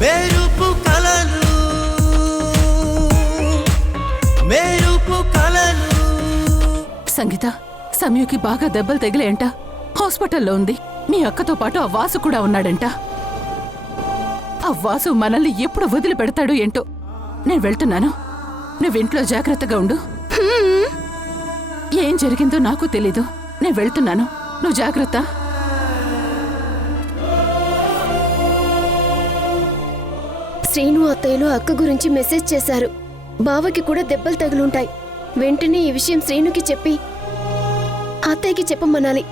మెరుపు కలలు మెరుపు కలలు. సంగీత, సమయుకి బాగా దెబ్బలు తగిలేంట. హాస్పిటల్లో ఉంది. మీ అక్కతో పాటు ఆ వాసు కూడా ఉన్నాడంట. ఆ వాసు మనల్ని ఎప్పుడు వదిలిపెడతాడు ఏంటో. నేను వెళ్తున్నాను. నువ్వింట్లో జాగ్రత్తగా ఉండు. ఏం జరిగిందో నాకు తెలీదు. నేను వెళ్తున్నాను. నువ్వు జాగ్రత్త. శ్రీను అత్తయ్యలు అక్క గురించి మెసేజ్ చేశారు. బావకి కూడా దెబ్బలు తగులుంటాయి. వెంటనే ఈ విషయం శ్రీనుకి చెప్పి అత్తయ్యకి చెప్పమనాలి.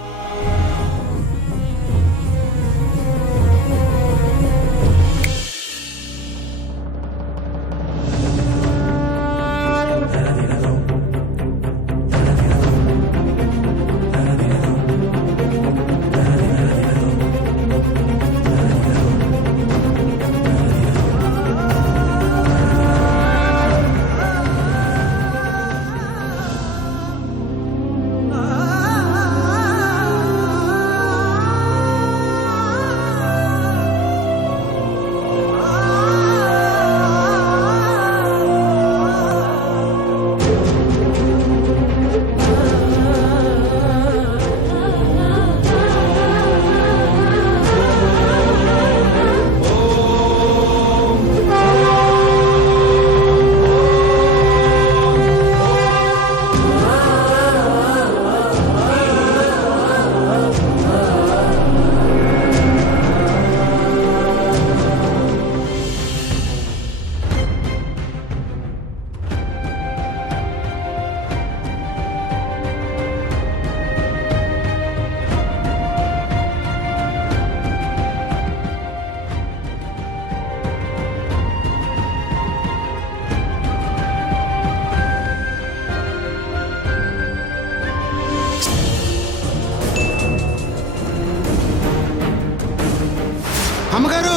అమ్మగారు,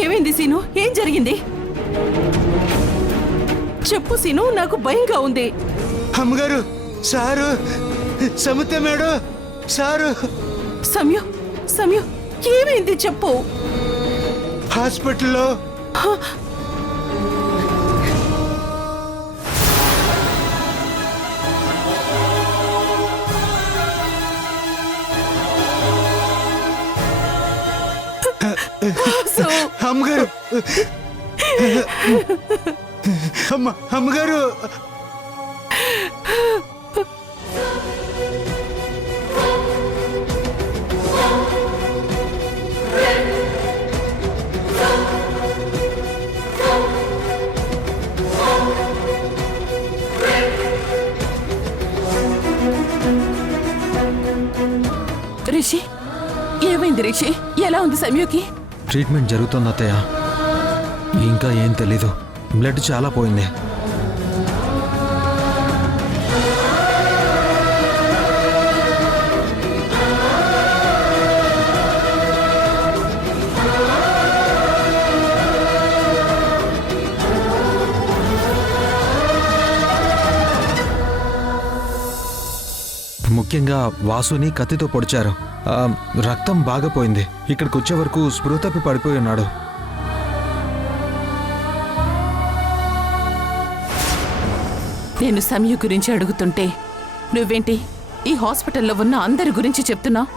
ఏమైంది సీను? ఏం జరిగింది? చెప్పు సీను, నాకు భయంగా ఉంది. అమ్మగారు, సారు, సముద్ర మేడం, సారు. సమయం సమయం ఏమైంది చెప్పు. హాస్పిటల్లో అమ్మగారు, అమ్మగారు. రిషి, ఏమైంది రిషి? ఎలా ఉంది సమయుకి? ట్రీట్మెంట్ జరుగుతుంది అత్తయ్య. ఇంకా ఏం తెలీదు. బ్లడ్ చాలా పోయింది. ముఖ్యంగా వాసుని కత్తితో పొడిచారు. రక్తం బాగా పోయింది. ఇక్కడికి వచ్చే వరకు స్పృహ తప్పి పడిపోయి ఉన్నాడు. నేను సమయ గురించి అడుగుతుంటే నువ్వేంటి ఈ హాస్పిటల్లో ఉన్న అందరి గురించి చెప్తున్నావు?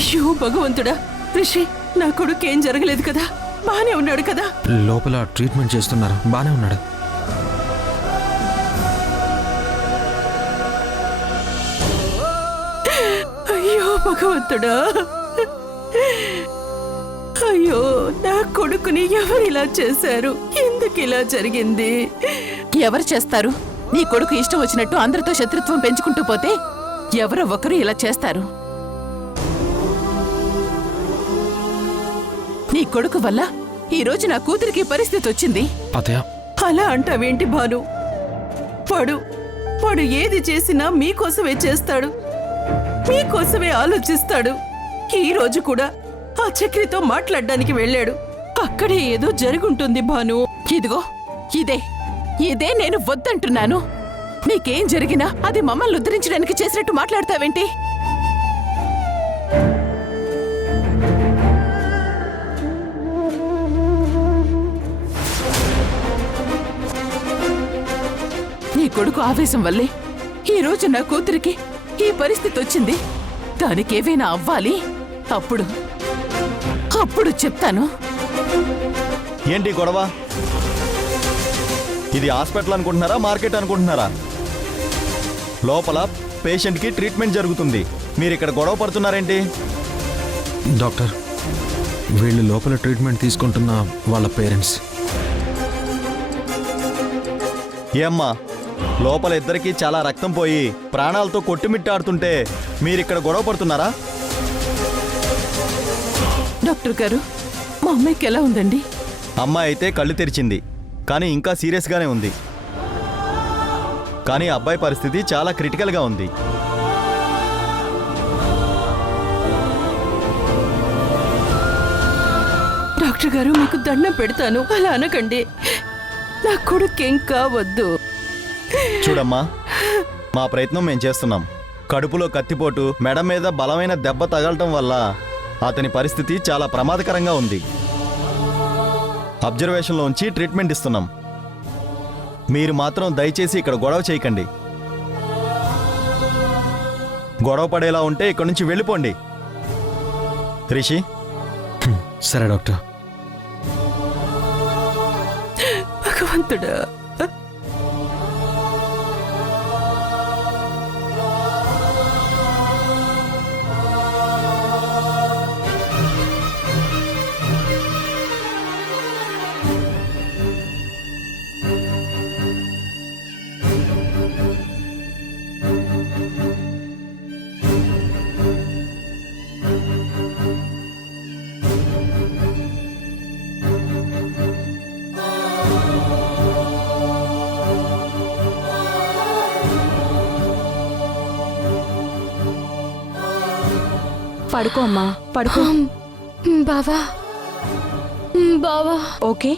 అయ్యో భగవంతుడా! రిషి, నా కొడుకు ఏం జరగలేదు కదా? బానే ఉన్నాడు కదా? లోపల ట్రీట్మెంట్ చేస్తున్నారు. బానే ఉన్నాడు. అయ్యో భగవంతుడా! అయ్యో, నా కొడుకుని ఎవరిలా చేశారు? ఎందుకు ఇలా జరిగింది? ఎవరు చేస్తారు? నీ కొడుకు ఇష్టం వచ్చినట్టు అందరితో శత్రుత్వం పెంచుకుంటూ పోతే ఎవరో ఒకరు ఇలా చేస్తారు. నీ కొడుకు వల్ల ఈ రోజు నా కూతురికి పరిస్థితి వచ్చింది. అలా అంటావేంటి భాను? వాడు ఏది చేసినా మీకోసమే చేస్తాడు, మీకోసమే ఆలోచిస్తాడు. ఈ రోజు కూడా ఆ చక్రితో మాట్లాడడానికి వెళ్ళాడు. అక్కడే ఏదో జరుగుంటుంది భాను. ఇదిగో ఇదే నేను వద్దంటున్నాను. నీకేం జరిగినా అది మమ్మల్ని ఉద్ధరించడానికి చేసినట్టు మాట్లాడతావేంటి? నీ కొడుకు ఆవేశం వల్లే ఈ రోజు నా కూతురికి ఈ పరిస్థితి వచ్చింది. దానికి ఏవైనా అవ్వాలి. అప్పుడు చెప్తాను. ఏంటి గొడవ? ఇది హాస్పిటల్ అనుకుంటున్నారా, మార్కెట్ అనుకుంటున్నారా? లోపల పేషెంట్కి ట్రీట్మెంట్ జరుగుతుంది. మీరు ఇక్కడ గొడవ పడుతున్నారేంటి? డాక్టర్, వీళ్ళు లోపల ట్రీట్మెంట్ తీసుకుంటున్న వాళ్ళ పేరెంట్స్. ఏమ్మా, లోపల ఇద్దరికి చాలా రక్తం పోయి ప్రాణాలతో కొట్టుమిట్టాడుతుంటే మీరిక్కడ గొడవ పడుతున్నారా? డాక్టర్ గారు, మా అమ్మాయికి ఎలా ఉందండి? అమ్మాయి అయితే కళ్ళు తెరిచింది, కానీ ఇంకా సీరియస్గానే ఉంది. కానీ అబ్బాయి పరిస్థితి చాలా క్రిటికల్గా ఉంది. డాక్టర్ గారు, మీకు దండం పెడతాను, అలా అనకండి. నా కొడుకేం కావద్దు. చూడమ్మా, మా ప్రయత్నం మేము చేస్తున్నాం. కడుపులో కత్తిపోటు, మెడ మీద బలమైన దెబ్బ తగలటం వల్ల అతని పరిస్థితి చాలా ప్రమాదకరంగా ఉంది. అబ్జర్వేషన్లో ఉంచి ట్రీట్మెంట్ ఇస్తున్నాం. మీరు మాత్రం దయచేసి ఇక్కడ గొడవ చేయకండి. గొడవ పడేలా ఉంటే ఇక్కడ నుంచి వెళ్ళిపోండి. రిషి. సరే డాక్టర్. భగవంతుడా, పడుకో అమ్మా, పడుకో. బావా, బావా. ఓకే.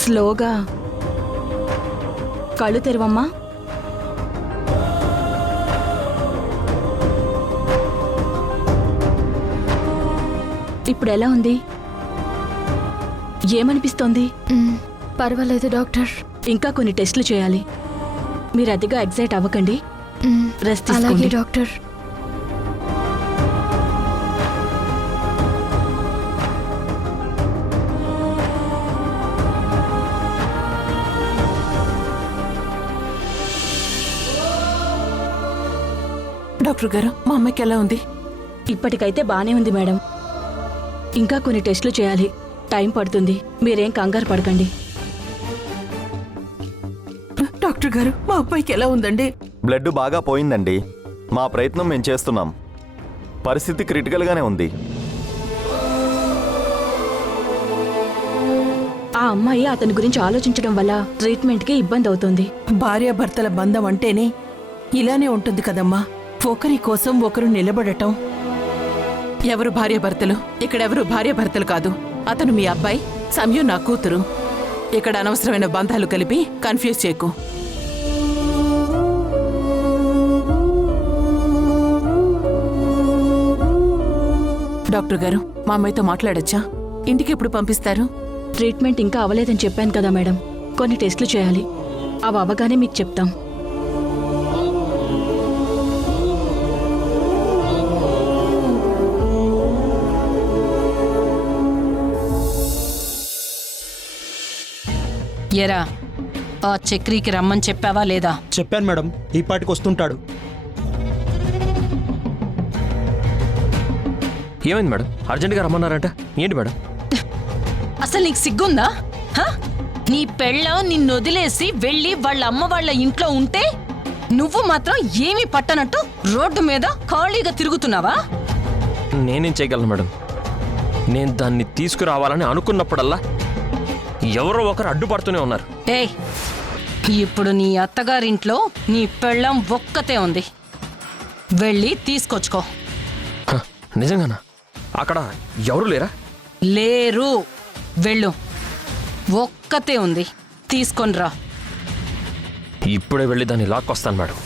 స్లోగా కళ్ళు తెరవమ్మా. ఇప్పుడు ఎలా ఉంది? ఏమనిపిస్తోంది? పర్వాలేదు డాక్టర్. ఇంకా కొన్ని టెస్టులు చేయాలి. మీరు అతిగా ఎగ్జైట్ అవ్వకండి, రెస్ట్ అలాగే తీసుకోండి. డాక్టర్. డాక్టర్ గారు, మా అమ్మాయికి ఎలా ఉంది? ఇప్పటికైతే బానే ఉంది మేడం. ఇంకా కొన్ని టెస్టులు చేయాలి, టైం పడుతుంది. మీరేం కంగారు పడకండి. డాక్టర్ గారు, మా అబ్బాయికి ఎలా ఉందండి? బ్లడ్ బాగా పోయిందండి. మా ప్రయత్నం మేము చేస్తున్నాం. పరిస్థితి క్రిటికల్గానే ఉంది. ఆ అమ్మాయి అతని గురించి ఆలోచించడం వల్ల ట్రీట్మెంట్కి ఇబ్బంది అవుతుంది. భార్యాభర్తల బంధం అంటేనే ఇలానే ఉంటుంది కదమ్మా. ఒకరి కోసం ఒకరు నిలబడటం. ఎవరు భార్యాభర్తలు? ఇక్కడెవరు భార్యాభర్తలు కాదు. అతను మీ అబ్బాయి, సమయం నా కూతురు. ఇక్కడ అనవసరమైన బంధాలు కలిపి కన్ఫ్యూజ్ చేయకు. డాక్టర్ గారు, మా అమ్మాయితో మాట్లాడొచ్చా? ఇంటికి ఎప్పుడు పంపిస్తారు? ట్రీట్మెంట్ ఇంకా అవ్వలేదని చెప్పాను కదా మేడం. కొన్ని టెస్టులు చేయాలి, అవి అవగానే మీకు చెప్తాం. ఎరా, ఆ చక్రికి రమ్మని చెప్పావా లేదా? చెప్పాను మేడం, ఈ పాటికి వస్తుంటాడు. ఏమైంది మేడం? అర్జెంటుగా రమ్మన్నారంట. ఏంటి మేడం? అసలు నీకు సిగ్గుందా? నీ పెళ్ళం నిన్ను వదిలేసి వెళ్ళి వాళ్ళ అమ్మ వాళ్ళ ఇంట్లో ఉంటే నువ్వు మాత్రం ఏమీ పట్టనట్టు రోడ్డు మీద ఖాళీగా తిరుగుతున్నావా? నేనేం చేయగలను మేడం? నేను దాన్ని తీసుకురావాలని అనుకున్నప్పుడల్లా ఎవరో ఒకరు అడ్డుపడుతూనే ఉన్నారు. ఏయ్, ఇప్పుడు నీ అత్తగారింట్లో నీ పెళ్ళం ఒక్కతే ఉంది. వెళ్ళి తీసుకొచ్చుకో. హ, నిజంగానా? అక్కడ ఎవరు లేరా? లేరు. వెళ్ళు. ఒక్కతే ఉంది, తీసుకొనిరా. ఇప్పుడే వెళ్ళి దాన్ని లాక్కొస్తాను మేడం.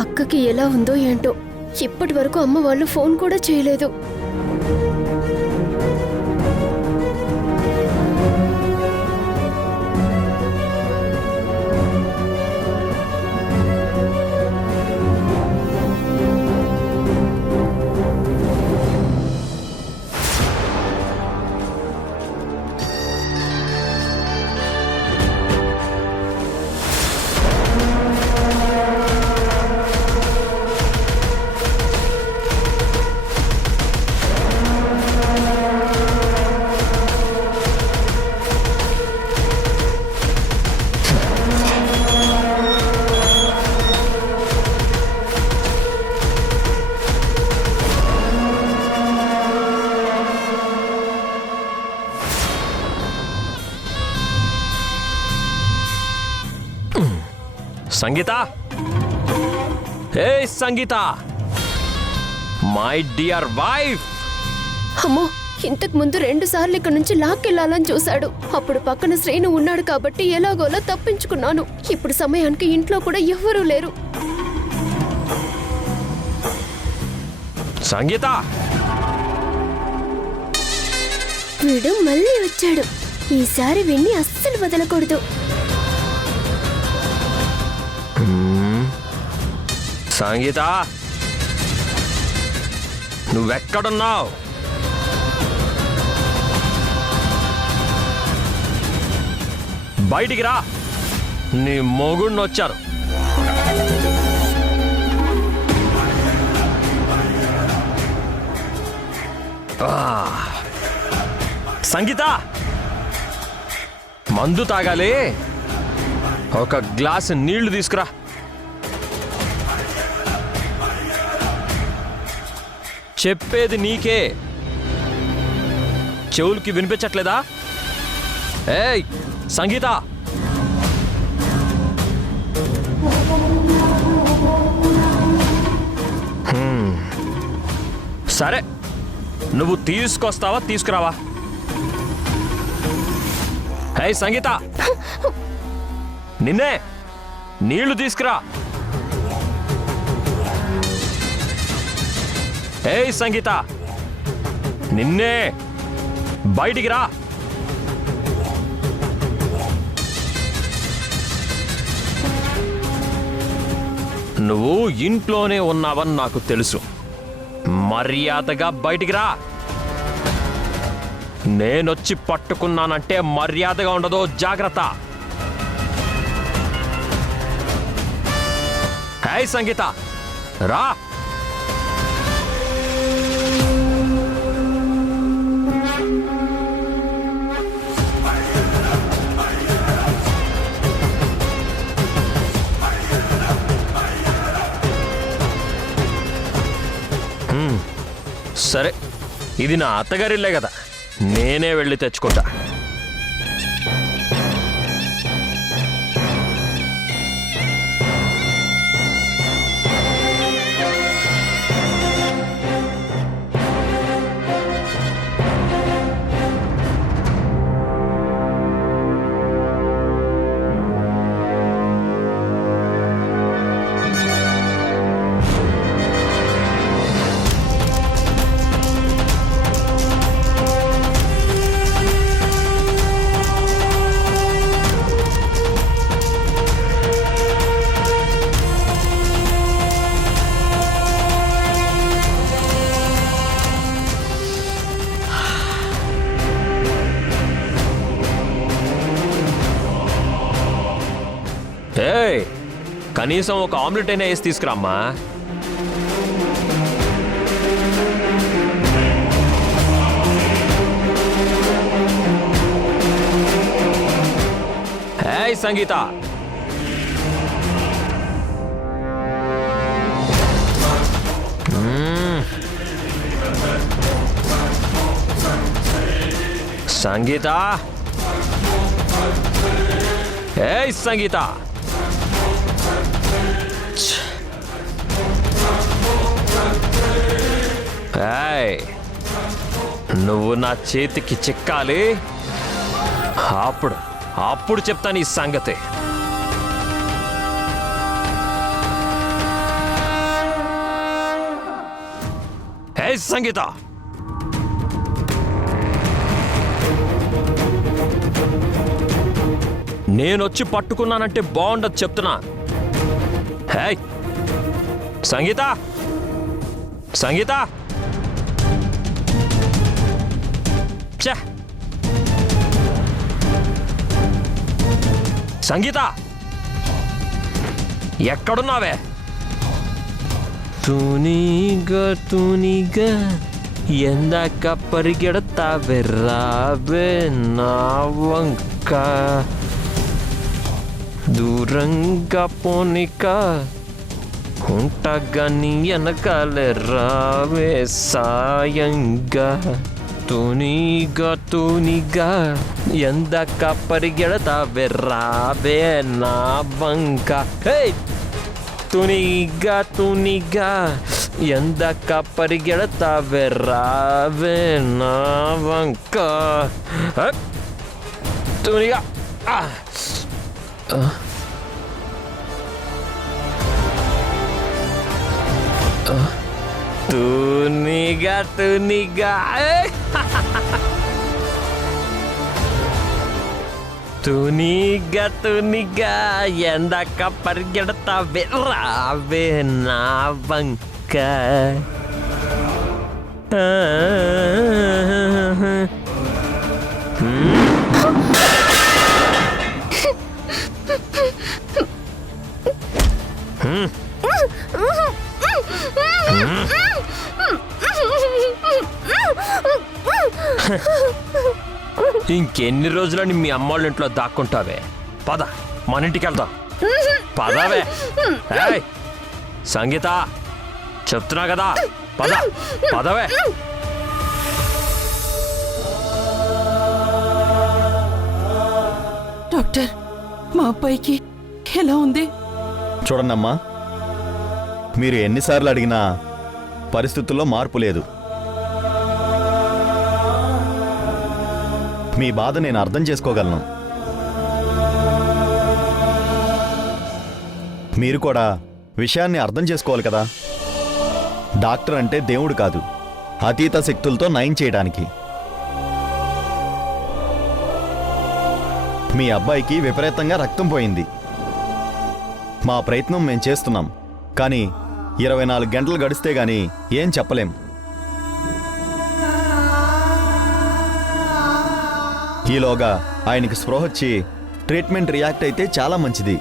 అక్కకి ఎలా ఉందో ఏంటో, ఇప్పటి వరకు అమ్మ వాళ్ళు ఫోన్ కూడా చేయలేదు. సంగీత, హే సంగీత, మై డియర్ వైఫ్. అమ్మో, ఇంతకు ముందు 2 సార్లు ఇక్కడ నుంచి లాక్కెళ్లాలని చూశాడు. అప్పుడు పక్కన శ్రేణు ఉన్నాడు కాబట్టి ఎలాగోలా తప్పించుకున్నాను. ఇప్పుడు సమయానికి ఇంట్లో కూడా ఎవ్వరూ లేరు. సంగీత, వీడు మళ్ళీ వచ్చాడు. ఈసారి విన్ని అస్సలు వదలకూడదు. సంగీత, నువ్వెక్కడున్నావు? బయటికి రా, నీ మొగుడిని వచ్చారు. సంగీత, మందు తాగాలి, ఒక గ్లాసు నీళ్లు తీసుకురా. చెప్పేది నీకే, చెవులకి వినిపించట్లేదా? ఏయ్ సంగీత, సరే, నువ్వు తీసుకొస్తావా తీసుకురావా? ఏయ్ సంగీత, నిన్నే, నీళ్లు తీసుకురా. ఏయ్ సంగీత, నిన్నే, బయటికి రా. నువ్వు ఇంట్లోనే ఉన్నావని నాకు తెలుసు. మర్యాదగా బయటికి రా. నేనొచ్చి పట్టుకున్నానంటే మర్యాదగా ఉండదో జాగ్రత్త. హే సంగీత, రా. సరే, ఇది నా అత్తగారిల్లే కదా, నేనే వెళ్ళి తెచ్చుకుంటా. కనీసం ఒక ఆమ్లెట్ అయినా వేసి తీసుకురామ్మా. ఏయ్ సంగీత, సంగీత, ఏయ్ సంగీత. ఏయ్, నువ్వు నా చేతికి చిక్కాలి. అప్పుడు చెప్తాను ఈ సంగతి. ఏయ్ సంగీత, నేనొచ్చి పట్టుకున్నానంటే బాగుండదు చెప్తున్నా. హే సంగీత, సంగీత, ఛే, సంగీత ఎక్కడున్నావే? తూనీగా ఎందాక పరిగెడతావే, రావే నా వంక, దూరంగా పోనిక ఉంటాగాని వెనకాలే రావే సాయంగా, తూనీగా ఎందాక పరిగెడతావే, రావే నా వంక. తూనీగా ఎందాక పరిగెడతావే, రావే నా వంక. తూనీగా తూనీగా తూనీగా ఎందాక పరిగెడతావే, రావే నా వంక. ఇంకెన్ని రోజులని మీ అమ్మోళ్ళ ఇంట్లో దాక్కుంటావే? పద, మన ఇంటికి వెళ్దాం. పదవే. ఏయ్ సంగీత, చెప్తున్నా కదా, పదవే. డాక్టర్, మా అబ్బాయికి ఎలా ఉంది? చూడండమ్మా, మీరు ఎన్నిసార్లు అడిగినా పరిస్థితుల్లో మార్పు లేదు. మీ బాధ నేను అర్థం చేసుకోగలను. మీరు కూడా విషయాన్ని అర్థం చేసుకోవాలి కదా. డాక్టర్ అంటే దేవుడు కాదు, అతీత శక్తులతో నయం చేయడానికి. మీ అబ్బాయికి విపరీతంగా రక్తం పోయింది. మా ప్రయత్నం మేము చేస్తున్నాం, కానీ 24 గంటలు గడిస్తే గానీ ఏం చెప్పలేం. ఈలోగా ఆయనకి స్పృహ వచ్చి ట్రీట్మెంట్ రియాక్ట్ అయితే చాలా మంచిది.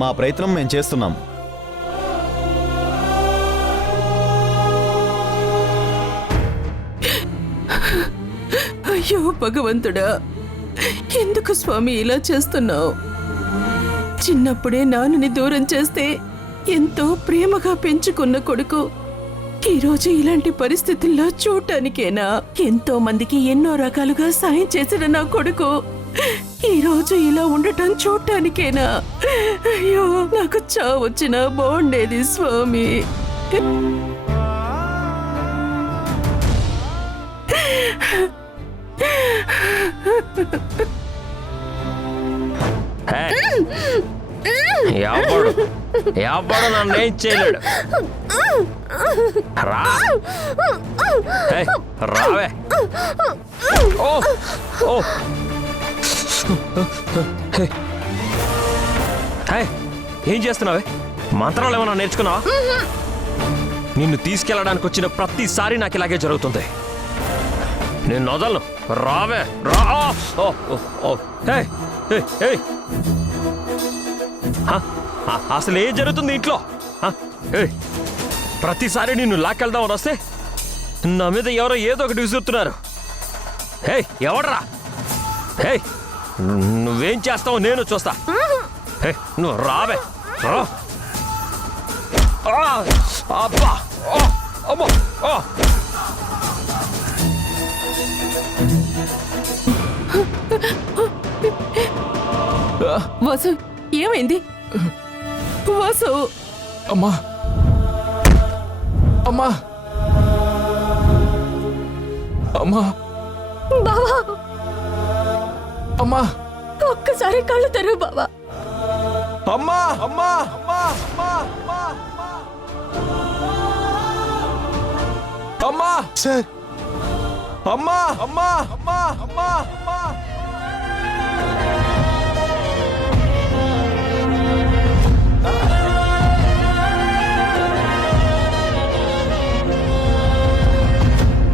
మా ప్రయత్నం మేము చేస్తున్నాం. అయ్యో భగవంతుడా, ఎందుకు స్వామి ఇలా చేస్తున్నావు? చిన్నప్పుడే నాన్నని దూరం చేస్తే ఎంతో ప్రేమగా పెంచుకున్న కొడుకు ఈరోజు ఇలాంటి పరిస్థితుల్లో చూడటానికేనా? ఎంతో మందికి ఎన్నో రకాలుగా సాయం చేసిన నా కొడుకు ఈరోజు ఇలా ఉండటం చూడటానికేనా? అయ్యో, నాకు చావు వచ్చినా బాగుండేది స్వామి. ఎవడు నన్ను ఏం చేయలేడు. రావే. ఏం చేస్తున్నావే? మంత్రాలు ఏమన్నా నేర్చుకున్నావా? నిన్ను తీసుకెళ్ళడానికి వచ్చిన ప్రతిసారి నాకు ఇలాగే జరుగుతుంది. నేను వదలను. రావే రా. ఓ, ఓ, ఓ. ఏయ్, ఏయ్, ఏయ్. హ? అసలు ఏం జరుగుతుంది ఇంట్లో? హ? ఏయ్, ప్రతిసారి నిన్ను లాక్కెళ్దామని వస్తే నా మీద ఎవరో ఏదో ఒకటి విసురుతున్నారు. హే ఎవడ్రా? హే నువ్వేం చేస్తావో నేను చూస్తా. హే నువ్వు రావే రా. అబ్బా అమ్మో. వాసు ఏమైంది? వాసు అమ్మా అమ్మా అమ్మా బావా అమ్మా ఒక్కసారి కళ్ళు తెరువు బావా. అమ్మా అమ్మా అమ్మా అమ్మా అమ్మా అమ్మా సార్ అమ్మా అమ్మా అమ్మా అమ్మా